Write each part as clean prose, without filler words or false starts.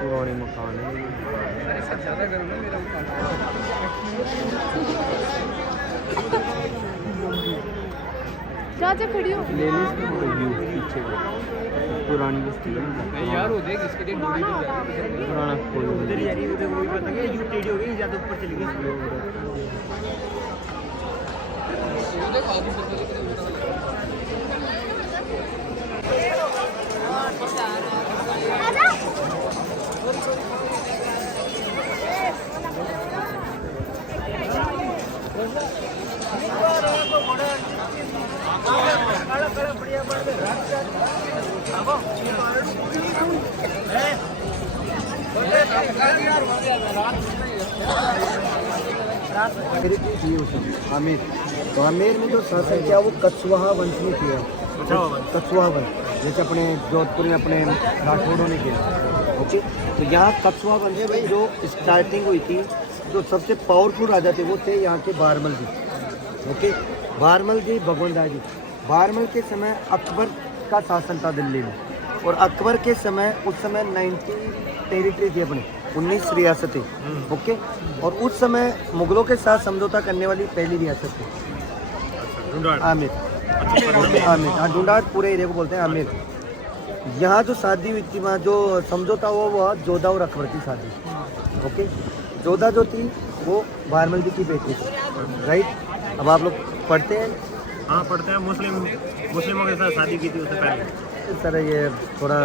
पुराने मकान है। चाचा खड़ी हो ले ली पीछे पुरानी बस्ती यार वो देख इसके लिए पुराना उधर यार उधर वही पता है यू टेढ़ी हो गई ज्यादा ऊपर चली गई आमेर। तो आमेर में जो शासन किया वो कछवाहा वंश ने किया। कछवाहा वंश जैसे अपने जोधपुर में अपने राठौड़ों ने किया। ओके, तो यहाँ कछवाहा वंश में जो स्टार्टिंग हुई थी, जो सबसे पावरफुल राजा थे वो थे यहाँ के बारमल जी। ओके, बारमल जी भगवान राय जी। बारमल के समय अकबर का शासन था दिल्ली में, और अकबर के समय उस समय 90 टेरिटरी थी अपनी, 19 रियासतें। ओके, और उस समय मुगलों के साथ समझौता करने वाली पहली रियासत थी आमेर। आमेर, हाँ, ढूंढाड़ पूरे एरिया को बोलते हैं आमेर। यहाँ जो शादी हुई थी, वहाँ जो समझौता हुआ वो जोधा और अकबर की शादी। ओके, जोधा जो थी वो बारमल जी की बेटी थी, राइट। अब आप लोग पढ़ते हैं? हाँ पढ़ते हैं। मुस्लिमों के साथ शादी की थी उससे पहले। सर ये थोड़ा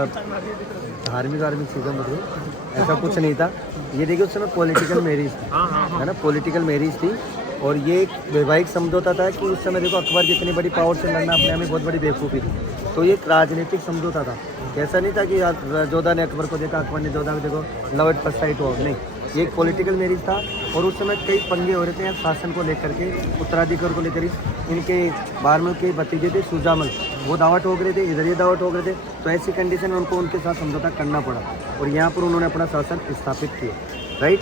धार्मिक चीज़ें मतलब ऐसा कुछ नहीं था। ये देखिए उस समय पॉलिटिकल मैरिज थी, है ना, पॉलिटिकल मैरिज थी। और ये एक वैवाहिक समझौता था कि उस समय देखो अकबर जितनी बड़ी पावर से लड़ना अपने में बहुत बड़ी बेवकूफ़ी थी। तो ये एक राजनीतिक समझौता था। ऐसा नहीं था कि जोधा ने अकबर को देखा, अकबर ने जोधा को देखो, लव एट फर्स्ट साइट हुआ, नहीं। ये एक पॉलिटिकल मैरिज था। और उस समय कई पंगे हो रहे थे शासन को लेकर के, उत्तराधिकार को लेकर। इनके बारमल के भतीजे थे सुजामल, वो दावा ठोक रहे थे, इधर ये दावा ठोक रहे थे। तो ऐसी कंडीशन में उनको उनके साथ समझौता करना पड़ा, और यहाँ पर उन्होंने अपना शासन स्थापित किया, राइट।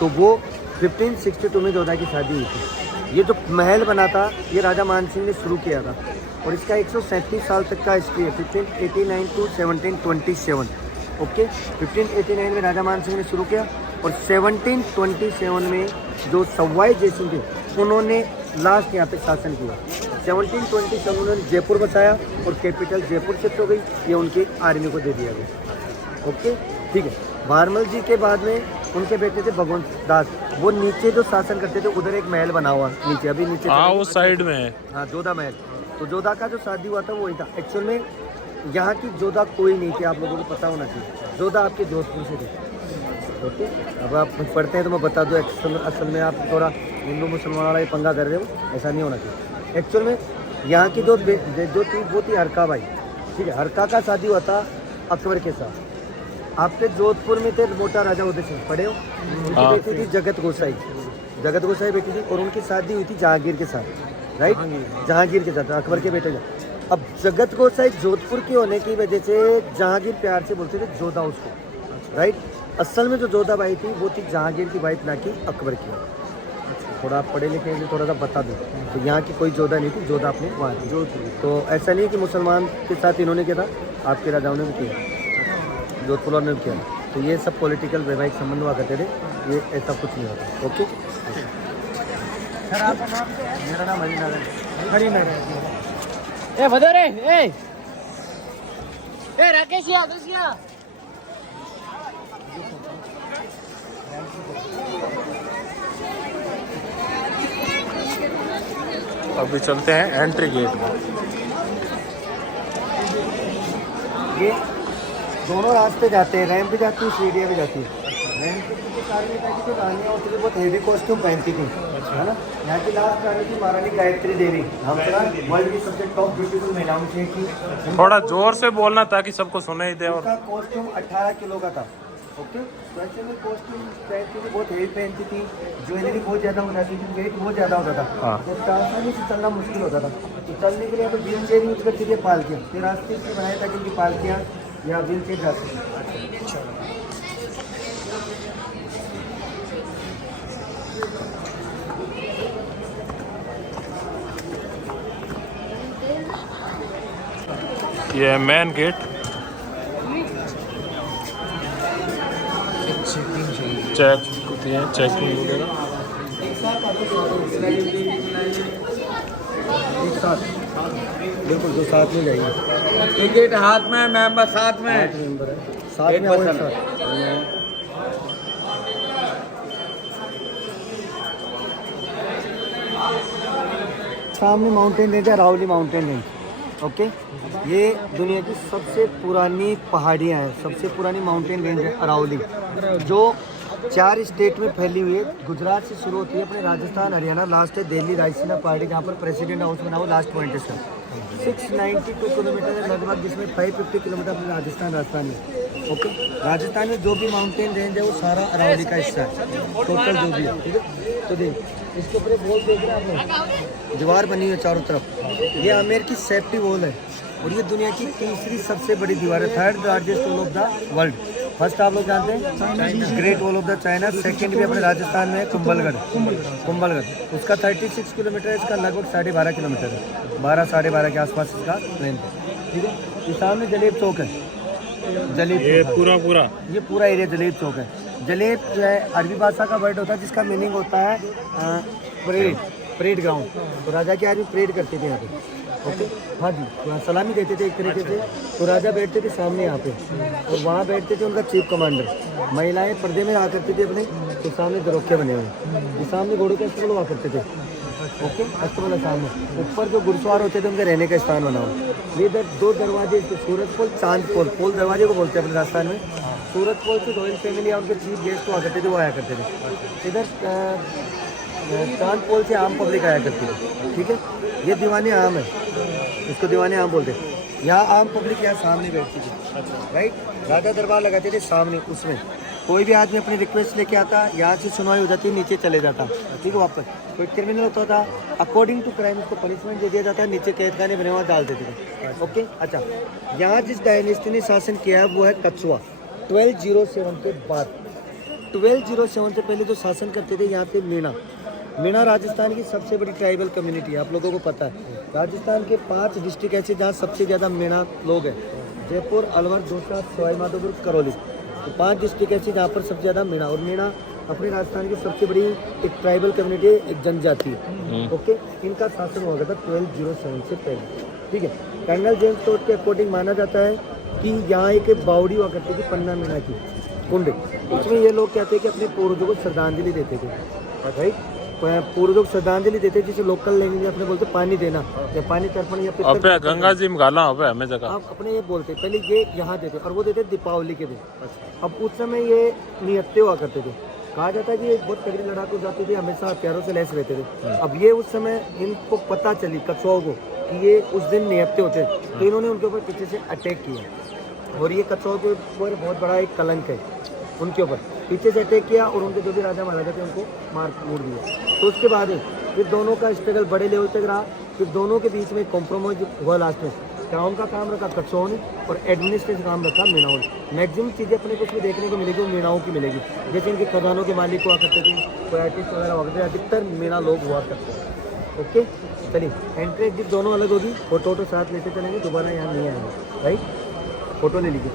तो वो 1562 में जोधा की शादी हुई थी। ये जो महल बना था ये राजा मान सिंह ने शुरू किया था, और इसका 137 साल तक का हिस्ट्री है, 1589 to 1727। ओके, 1589 में राजा मान सिंह ने शुरू किया, और 1727 में जो सवाई जय सिंह थे उन्होंने लास्ट यहाँ पे शासन किया। 1727 उन्होंने जयपुर बसाया, और कैपिटल जयपुर शिफ्ट हो गई, ये उनकी आर्मी को दे दिया गया। ओके, ठीक है। बारमल जी के बाद में उनके बेटे थे भगवंत दास, वो नीचे जो शासन करते थे उधर एक महल बना हुआ नीचे, अभी नीचे, हाँ वो साइड में है, हाँ, जोधा महल। तो जोधा का जो शादी हुआ था वही था। एक्चुअल में यहाँ की जोधा कोई नहीं थी, आप लोगों को पता होना चाहिए। जोधा आपके जोधपुर से थी। ओके, अब आप पढ़ते हैं तो मैं बता दूँ, असल में आप थोड़ा हिंदू मुसलमान वाला ये पंगा कर रहे हो, ऐसा नहीं होना चाहिए। एक्चुअल में यहाँ की जो थी वो थी हरका बाई, ठीक है। हरका का शादी हुआ था अकबर के साथ। आपके जोधपुर में थे मोटा राजा उदय सिंह, पढ़े हो? उनकी बेटी थी जगत गोसाई बेटी थी, और उनकी शादी हुई थी जहांगीर के साथ, राइट। जहांगीर के साथ, अकबर के बेटे का। अब जगत गोसाई जोधपुर के होने की वजह से जहांगीर प्यार से बोलते थे जोधा उसको, राइट। असल में जो जोधा बाई थी वो थी जहांगीर की वाइफ, ना कि अकबर की। थोड़ा आप पढ़े लिखे हैं, थोड़ा सा बता दूँ, तो यहाँ की कोई जोधा नहीं थी, जोधा अपने वहाँ थी। तो ऐसा नहीं कि मुसलमान के साथ इन्होंने किया था, आपके राजाओं ने भी किया, जोधपुर ने भी किया। तो ये सब पॉलिटिकल वैवाहिक संबंध हुआ करते थे, ये ऐसा कुछ नहीं होता। ओके सर, आपका नाम क्या है? मेरा नाम हरिनगर। ए बदो रे, ए राकेश या अभी चलते हैं एंट्री गेट में। ये दोनों रास्ते जाते हैं, रैंप भी जाती है, सीढ़ियाँ भी जाती है। रैंप के कारण ये था कि जो रानियाँ होती थी बहुत हेवी कॉस्ट्यूम पहनती थी, है ना। यहाँ की लास्ट रानी थी महारानी गायत्री देवी, हम वर्ल्ड की सबसे टॉप ब्यूटीफुल महिलाओं से एक थी। थोड़ा जोर से बोलना ताकि सबको सुनाई दे। और उनका कॉस्ट्यूम 18 किलो का था, ओके, तो ऐसे में कॉस्ट्यूम पहनती थी, बहुत हेवी पहनती थी, ज्वेलरी बहुत ज़्यादा हो जाती थी, वेट बहुत ज़्यादा होता था। हाँ। तो आसानी से चलना मुश्किल होता था। तो चलने के लिए तो व्हील चेयर यूज़ करती थी, पालकियाँ। फिर रास्ते से बनाया था कि उनकी पालकियाँ या व्हील चेयर जाती थी। ये है मेन गेट। चेक होती है, चेकिंग वगैरह। एक साथ बिल्कुल, जो साथ में जाएंगे। टिकट हाथ में, मेंबर साथ में। 8 मेंबर है, साथ एक में आओ, एक पर्सन। साथ। सामने माउंटेन रेंज है, अरावली माउंटेन रेंज। ओके, ये दुनिया की सबसे पुरानी पहाड़ियाँ हैं, सबसे पुरानी माउंटेन रेंज है अरावली, जो 4 स्टेट में फैली हुई है। गुजरात से शुरू होती है, अपने राजस्थान, हरियाणा, लास्ट है दिल्ली रायसीना पहाड़ी, जहाँ पर प्रेसिडेंट हाउस बना हुआ, लास्ट पॉइंट है सर। 692 किलोमीटर है लगभग, जिसमें 550 किलोमीटर अपने राजस्थान में। ओके, राजस्थान में जो भी माउंटेन रेंज है वो सारा अरावली का हिस्सा है, टोटल जो भी है। ठीक है, तो देखिए इसके ऊपर एक वॉल देख रहे हैं आप लोग, दीवार बनी हुई है चारों तरफ। ये आमेर की सेफ्टी वॉल है, और ये दुनिया की तीसरी सबसे बड़ी दीवार है, 3rd largest wall of the world. First आप लोग जानते हैं great wall of the China, second भी अपने राजस्थान में है कुंभलगढ़। उसका 36 किलोमीटर है, इसका लगभग 12.5 किलोमीटर है, 12 साढ़े 12 के आसपास इसका लेंथ है। ठीक है, ये सामने जलेब चौक है, जलेब ये पूरा ये पूरा एरिया जलेब चौक है। जलेब जो है अरबी भाषा का वर्ड होता है, जिसका मीनिंग होता है परेड ग्राउंड। तो राजा के आदमी परेड करते थे यहाँ पे। ओके, हाँ जी, वहाँ सलामी देते थे एक तरीके से। तो राजा बैठते थे सामने यहाँ पे, और वहाँ बैठते थे उनका चीफ कमांडर। महिलाएं पर्दे में आ करती थी अपने, तो सामने दरोखे बने हुए, ये सामने घोड़ों के अस्तबल हुआ करते थे। ओके, अस्तबल है सामने, ऊपर जो घुड़सवार होते थे उनके रहने का स्थान बना हुआ। ये 2 दरवाजे, सूरज पोल, चांद पोल, पोल दरवाजे को बोलते हैं अपने राजस्थान में। सूरज पोल से रॉयल फैमिली या उनके चीफ गेस्ट हुआ करते थे, वो आया करते थे। इधर चांद पोल से आम पब्लिक आया करती थी। ठीक है, ये दीवाने आम है, इसको दीवाने आम बोलते हैं। यहाँ आम पब्लिक यहाँ सामने बैठती थी, राइट। राजा दरबार लगाते थे सामने, उसमें कोई भी आदमी अपनी रिक्वेस्ट लेके आता, यहाँ से सुनवाई हो जाती, नीचे चले जाता। ठीक है, वापस कोई क्रिमिनल होता था, अकॉर्डिंग टू क्राइम उसको पनिशमेंट दे दिया जाता, नीचे कैदखाने बने हुआ डाल देते थे। ओके, अच्छा, यहाँ जिस डायनेस्टी ने शासन किया है वो है कछुआ। 1207 के बाद, 1207 से पहले जो शासन करते थे यहाँ पे मीणा राजस्थान की सबसे बड़ी ट्राइबल कम्युनिटी है, आप लोगों को पता है। राजस्थान के 5 डिस्ट्रिक्ट ऐसे जहाँ सबसे ज़्यादा मीणा लोग हैं, जयपुर, अलवर, दौसा, सवाई माधोपुर, करौली। तो 5 डिस्ट्रिक्ट ऐसे जहाँ पर सबसे ज़्यादा मीणा, और मीणा अपने राजस्थान की सबसे बड़ी एक ट्राइबल कम्युनिटी है, एक जनजाति है। ओके, इनका शासन हुआ था 1207 से पहले। ठीक है, कर्नल जेम्स टोड के अकॉर्डिंग माना जाता है कि यहाँ एक बावड़ी हुआ करती थी, पन्ना मीणा की कुंड। उसमें ये लोग कहते हैं कि अपने पूर्वजों को श्रद्धांजलि देते थे, राइट। पूर्वजों को श्रद्धांजलि देते, जिसे लोकल लैंग्वेज में अपने बोलते पानी देना, या पानी तर्पण, या अबे गंगा जी में गाला अबे हमें जगह आप अपने ये बोलते। पहले ये यहाँ देते, और वो देते दीपावली के दिन। अब उस समय ये नियत्ते हुआ करते थे, कहा जाता है कि ये बहुत तगड़ी लड़ाकू जाती थी, हमेशा हथियारों से लैस रहते थे। अब ये उस समय इनको पता चली कछुओं को कि ये उस दिन नियत्ते होते, तो इन्होंने उनके ऊपर पीछे से अटैक किया, और ये कछुओं के ऊपर बहुत बड़ा एक कलंक है, उनके ऊपर पीछे से अटैक किया, और उनके जो भी राजा महाराजा थे उनको मार मूड़ दिया। तो उसके बाद फिर दोनों का स्ट्रगल बड़े लेवल तक रहा, फिर दोनों के बीच में कॉम्प्रोमाइज हुआ। लास्ट में क्राउन का काम रखा कछुओं ने, और एडमिनिस्ट्रेशन काम रखा मीणाओं ने। मैक्सिमम चीज़ें अपने को उसमें देखने को मिलेगी वो मीणाओं की मिलेगी, जैसे इनके खजानों के मालिक हुआ करते थे, कोई आर्टिस्ट वगैरह हुआ करते थे, अधिकतर मीणा लोग हुआ करते हैं। ओके, चलिए एंट्री एग्जिट दोनों अलग होगी, फोटो तो साथ लेते चलेंगे, दोबारा यहाँ नहीं आएंगे, राइट। फोटो ले लीजिए।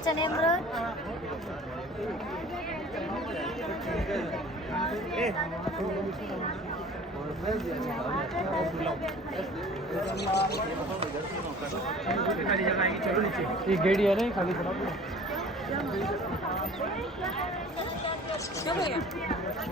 चने अमृत ये गेड़ी है ना, खाली थोड़ा चलो ये